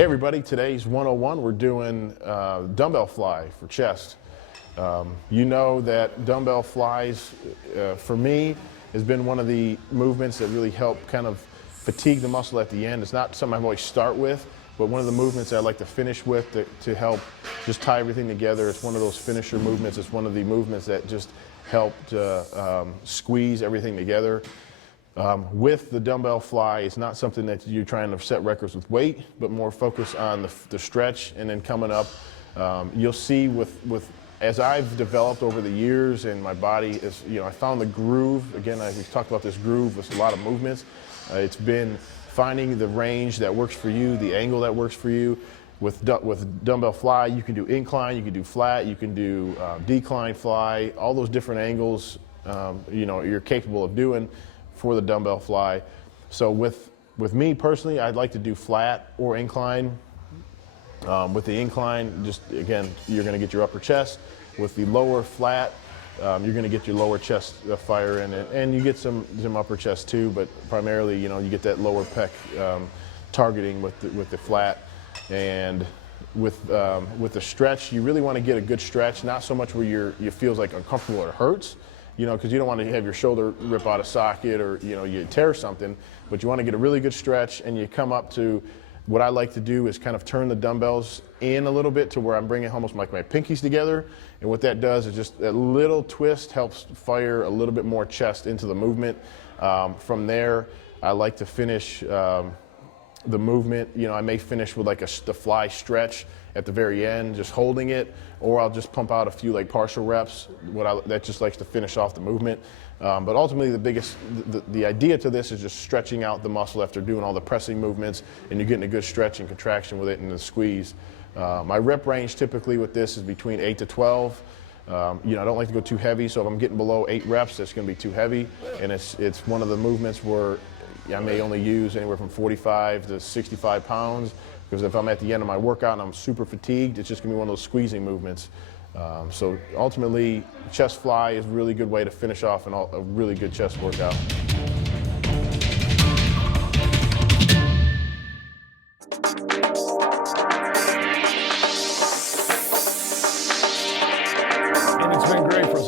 Hey everybody, today's 101, we're doing dumbbell fly for chest. You know that dumbbell flies, for me, has been one of the movements that really help kind of fatigue the muscle at the end. It's not something I always start with, but one of the movements that I like to finish with to help just tie everything together. It's one of those finisher movements. It's one of the movements that just help squeeze everything together. With the dumbbell fly, it's not something that you're trying to set records with weight, but more focus on the stretch, and then coming up, you'll see as I've developed over the years and my body is, I found the groove. Again, we talked about this groove with a lot of movements. It's been finding the range that works for you, the angle that works for you. With dumbbell fly, you can do incline, you can do flat, you can do decline fly, all those different angles, you're capable of doing for the dumbbell fly. So with me personally, I'd like to do flat or incline. With the incline, just again, you're going to get your upper chest. With the lower flat, you're going to get your lower chest fire in it, and you get some upper chest too. But primarily, you get that lower pec targeting with the flat. And with the stretch, you really want to get a good stretch, not so much where you feel like uncomfortable or it hurts. Because you don't want to have your shoulder rip out of socket or, you tear something, but you want to get a really good stretch, and you come up to what I like to do is kind of turn the dumbbells in a little bit to where I'm bringing almost like my pinkies together. And what that does is just a little twist helps fire a little bit more chest into the movement. From there, I like to finish the movement. I may finish with like the fly stretch at the very end, just holding it, or I'll just pump out a few like partial reps. That just likes to finish off the movement. But ultimately, the idea to this is just stretching out the muscle after doing all the pressing movements, and you're getting a good stretch and contraction with it and the squeeze. My rep range typically with this is between 8 to 12. I don't like to go too heavy, so if I'm getting below 8 reps, that's going to be too heavy. And it's one of the movements where I may only use anywhere from 45 to 65 pounds. Because if I'm at the end of my workout and I'm super fatigued, it's just going to be one of those squeezing movements. So ultimately, chest fly is a really good way to finish off a really good chest workout.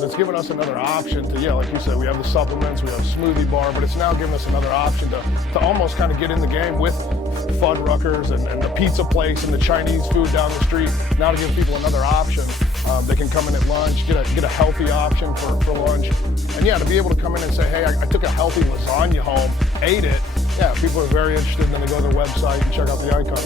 It's given us another option to, like you said, we have the supplements, we have a smoothie bar, but it's now given us another option to almost kind of get in the game with Fuddruckers and the pizza place and the Chinese food down the street. Now to give people another option. They can come in at lunch, get a healthy option for lunch. And yeah, to be able to come in and say, hey, I took a healthy lasagna home, ate it. Yeah, people are very interested, and then they go to their website and check out the icon.